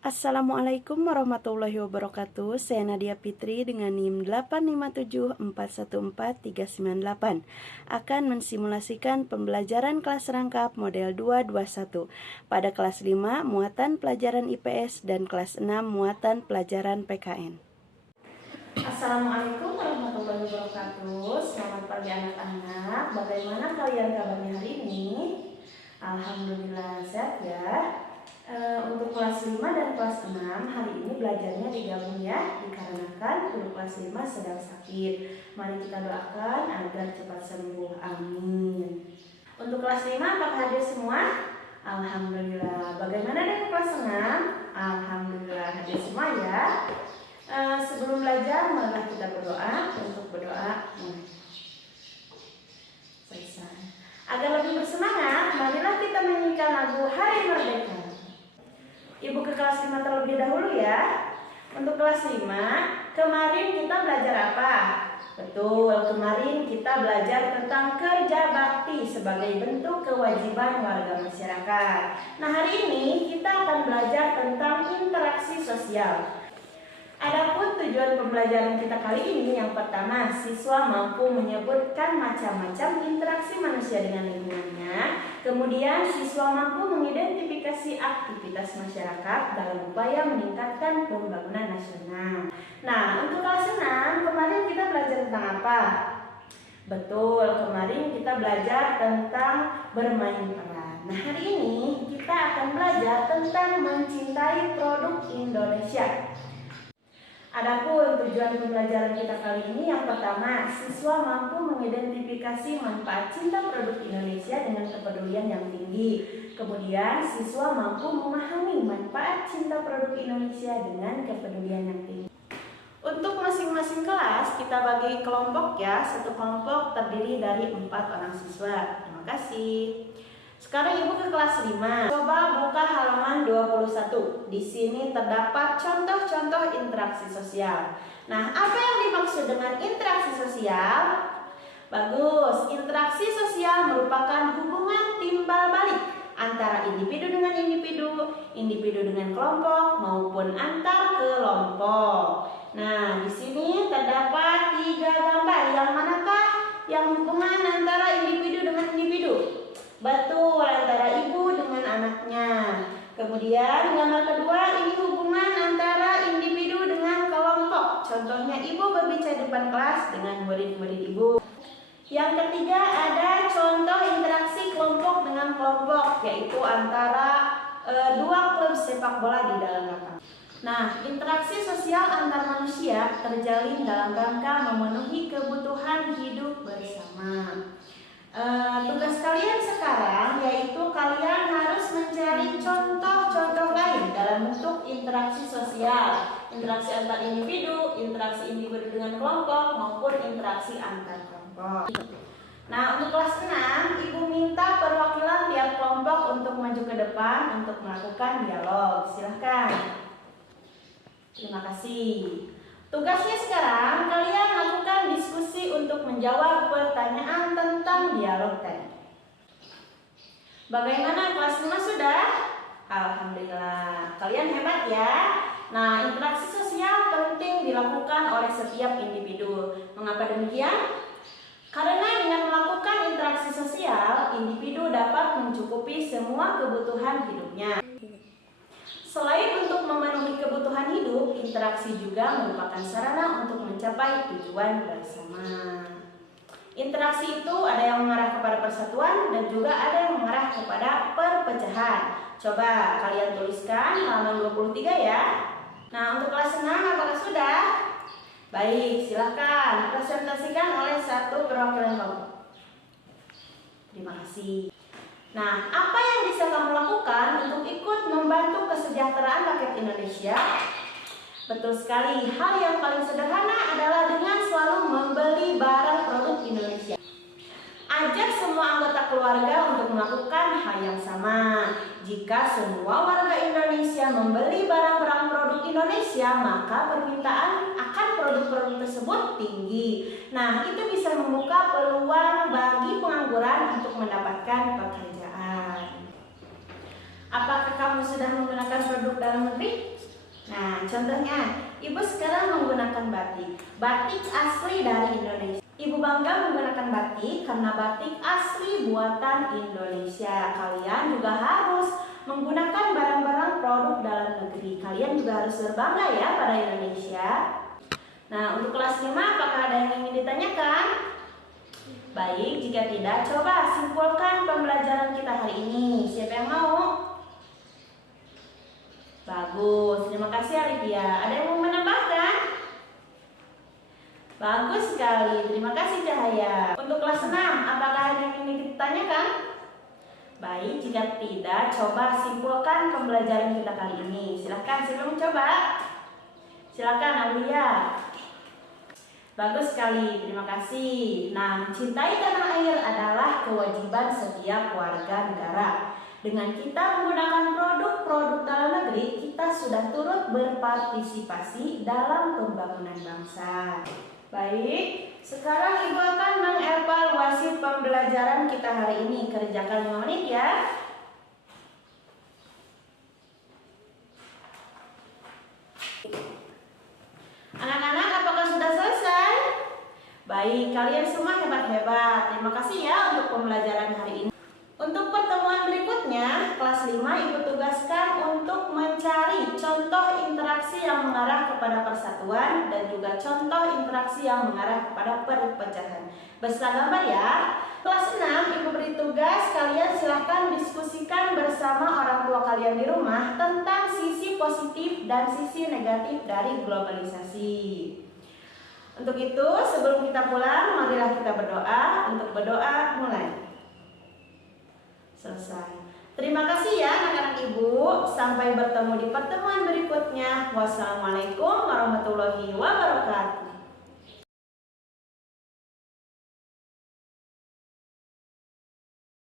Assalamualaikum warahmatullahi wabarakatuh. Saya Nadia Fitri dengan NIM 857414398 akan mensimulasikan pembelajaran kelas rangkap model 221 pada kelas 5 muatan pelajaran IPS dan kelas 6 muatan pelajaran PKN. Assalamualaikum warahmatullahi wabarakatuh. Selamat pagi anak-anak. Bagaimana kalian kabarnya hari ini? Alhamdulillah sehat ya. Untuk kelas 5 dan kelas 6 hari ini belajarnya digabung ya, dikarenakan guru kelas 5 sedang sakit. Mari kita doakan agar cepat sembuh, amin. Untuk kelas 5 apakah hadir semua? Alhamdulillah. Bagaimana dengan kelas 6? Alhamdulillah hadir semua ya. Sebelum belajar marilah kita berdoa. Untuk berdoa selesai. Agar lebih bersemangat, marilah kita menyanyikan lagu Hari Merdeka. Ibu ke kelas 5 terlebih dahulu ya. Untuk kelas 5, kemarin kita belajar apa? Betul, kemarin kita belajar tentang kerja bakti sebagai bentuk kewajiban warga masyarakat. Nah, hari ini kita akan belajar tentang interaksi sosial. Adapun tujuan pembelajaran kita kali ini yang pertama, siswa mampu menyebutkan macam-macam interaksi manusia dengan lingkungannya. Kemudian siswa mampu mengidentifikasi aktivitas masyarakat dalam upaya meningkatkan pembangunan nasional. Nah, untuk kelas 6 kemarin kita belajar tentang apa? Betul, kemarin kita belajar tentang bermain peran. Nah, hari ini kita akan belajar tentang mencintai produk Indonesia. Adapun tujuan pembelajaran kita kali ini yang pertama, siswa mampu mengidentifikasi manfaat cinta produk Indonesia dengan kepedulian yang tinggi. Kemudian siswa mampu memahami manfaat cinta produk Indonesia dengan kepedulian yang tinggi. Untuk masing-masing kelas kita bagi kelompok ya. Satu kelompok terdiri dari 4 orang siswa. Terima kasih. Sekarang Ibu ke kelas 5. Coba buka halaman 21. Di sini terdapat contoh-contoh interaksi sosial. Nah, apa yang dimaksud dengan interaksi sosial? Bagus, interaksi sosial merupakan hubungan timbal balik antara individu dengan individu, individu dengan kelompok maupun antar kelompok. Nah, di sini terdapat 3 gambar. Yang manakah yang hubungan antara individu dengan individu? Betul, antara ibu dengan anaknya. Kemudian gambar kedua, ini hubungan antara individu dengan kelompok. Contohnya ibu berbicara depan kelas dengan murid-murid ibu. Yang ketiga ada contoh interaksi kelompok dengan kelompok, yaitu antara 2 klub sepak bola di dalam lapangan. Nah, interaksi sosial antar manusia terjalin dalam rangka memenuhi kebutuhan hidup bersama. Tugas kalian sekarang yaitu kalian harus mencari contoh-contoh lain dalam bentuk interaksi sosial, interaksi antar individu, interaksi individu dengan kelompok maupun interaksi antar kelompok. Nah, untuk kelas 6 Ibu minta perwakilan tiap kelompok untuk maju ke depan untuk melakukan dialog. Silahkan. Terima kasih. Tugasnya sekarang kalian lakukan diskusi untuk menjawab pertanyaan tentang dialog tadi. Bagaimana kelas 5 sudah? Alhamdulillah, kalian hebat ya. Nah, interaksi sosial penting dilakukan oleh setiap individu. Mengapa demikian? Karena dengan melakukan interaksi sosial, individu dapat mencukupi semua kebutuhan hidupnya. Selain untuk memenuhi kebutuhan hidup, interaksi juga merupakan sarana untuk mencapai tujuan bersama. Interaksi itu ada yang mengarah kepada persatuan dan juga ada yang mengarah kepada perpecahan. Coba kalian tuliskan halaman 23 ya. Nah, untuk kelas 6 apakah sudah? Baik, silakan presentasikan oleh satu perwakilan kelompok. Terima kasih. Nah, apa yang bisa kamu lakukan untuk ikut membantu kesejahteraan rakyat Indonesia? Betul sekali, hal yang paling sederhana adalah dengan selalu membeli barang produk Indonesia. Ajak semua anggota keluarga untuk melakukan hal yang sama. Jika semua warga Indonesia membeli barang-barang produk Indonesia, maka permintaan akan produk-produk tersebut tinggi. Nah, itu bisa membuka peluang bagi pengangguran untuk mendapatkan pekerjaan. Apakah kamu sudah menggunakan produk dalam negeri? Nah, contohnya, Ibu sekarang menggunakan batik. Batik asli dari Indonesia. Ibu bangga menggunakan batik karena batik asli buatan Indonesia. Kalian juga harus menggunakan barang-barang produk dalam negeri. Kalian juga harus berbangga ya pada Indonesia. Nah, untuk kelas 5 apakah ada yang ingin ditanyakan? Baik, jika tidak, coba simpulkan pembelajaran kita hari ini. Siapa yang mau? Bagus, terima kasih Alivia. Ada yang mau menambahkan? Bagus sekali, terima kasih Cahaya. Untuk kelas 6, apakah ada yang ingin ditanyakan? Baik, jika tidak, coba simpulkan pembelajaran kita kali ini. Silahkan, siapa yang mencoba? Silakan Aulia. Bagus sekali, terima kasih. Nah, mencintai tanah air adalah kewajiban setiap warga negara. Dengan kita menggunakan produk-produk dalam negeri, kita sudah turut berpartisipasi dalam pembangunan bangsa. Baik, sekarang Ibu akan mengevaluasi pembelajaran kita hari ini. Kerjakan 5 menit ya. Anak-anak, apakah sudah selesai? Baik, kalian semua hebat-hebat. Terima kasih ya untuk pembelajaran hari ini. Untuk pertemuan berikutnya, kelas 5 Ibu tugaskan untuk mencari contoh interaksi yang mengarah kepada persatuan dan juga contoh interaksi yang mengarah kepada perpecahan. Beserta gambar ya. Kelas 6 Ibu beri tugas, kalian silahkan diskusikan bersama orang tua kalian di rumah tentang sisi positif dan sisi negatif dari globalisasi. Untuk itu, sebelum kita pulang, marilah kita berdoa. Untuk berdoa, mulai. Selesai. Terima kasih ya anak-anak Ibu. Sampai bertemu di pertemuan berikutnya. Wassalamualaikum warahmatullahi wabarakatuh.